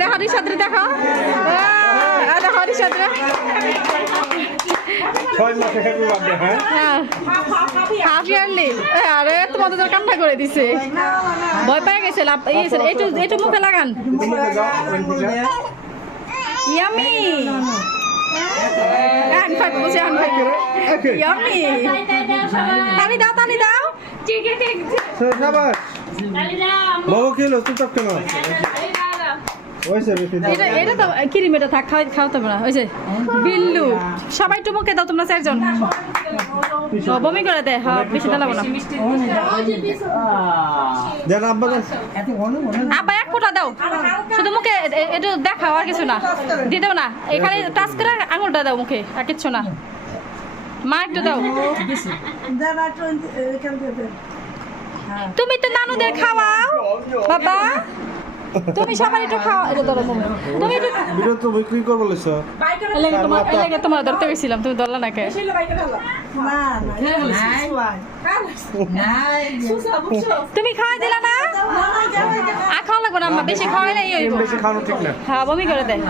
দেখো রিশাদ দেখো দেখো রিশাদ 6 মাসে হ্যাপি বার্থডে হ্যাঁ হাফ ইয়ারলি আরে তোমাদের তো কান্না করে দিছে ভয় পেয়ে গেছে একটু মুখে লাগান ইয়ামি আনফাক বসে আনফাক ইয়ামি টানি দাও শাবাশ বাবু কি হলো চুপচাপ কেন এটা তো কিরিম এটা থাক খাওয়াতে পারা ওই যে বিল্লু সবাই একটু মুখে দাও তোমরা 4 জন বমি করে দে হ্যাঁ বেশি দাও না দেন আব্বা আব্বা এক ফোঁটা দাও শুধু মুখে একটু দেখাও আর কিছু না দিয়ে দাও না এখানে টাচ করে আঙুলটা দাও মুখে আর কিচ্ছু না মা একটু দাও তুমি তো নানুদের খাওয়াও বাবা তুমি সবার একটু খাও এটা ধরো তুমি একটু ভিডিও তো বিক্রি করব লইছো এলাকে তোমার ধরতে গেছিলাম তুমি ধরলা না কে তুমি খাওয়াই দিলা না আর খাওয়া লাগবে না আম্মা বেশি খাওয়াই নাই বেশি খাওয়ানো ঠিক না হ্যাঁ বমি করে দেয়